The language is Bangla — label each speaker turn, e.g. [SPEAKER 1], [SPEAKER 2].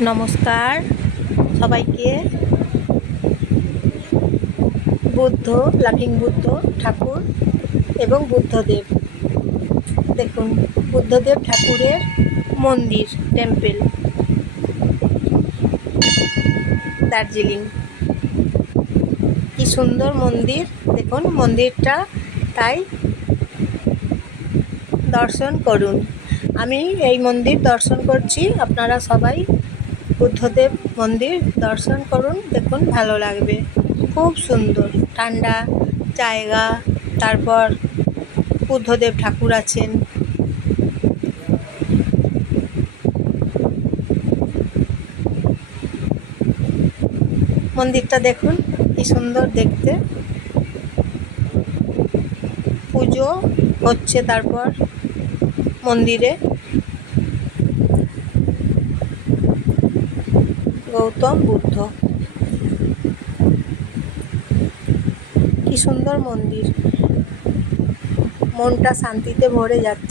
[SPEAKER 1] নমস্কার। সবাইকে। বুদ্ধ, লাফিং বুদ্ধ, ঠাকুর এবং বুদ্ধদেব। দেখুন, বুদ্ধদেব ঠাকুরের মন্দির, টেম্পেল। দার্জিলিং। কি সুন্দর মন্দির। দেখুন, মন্দিরটা তাই দর্শন করুন। আমি এই মন্দির দর্শন করছি। আপনারা সবাই বুদ্ধদেব মন্দির দর্শন করুন, দেখুন, ভালো লাগবে। খুব সুন্দর, ঠান্ডা জায়গা, তারপর বুদ্ধদেব ঠাকুর আছেন। মন্দিরটা দেখুন, কি সুন্দর দেখতে। পুজো হচ্ছে তারপর মন্দিরে। গৌতম বুদ্ধ। কি সুন্দর মন্দির। মনটা শান্তিতে ভরে যাচ্ছে।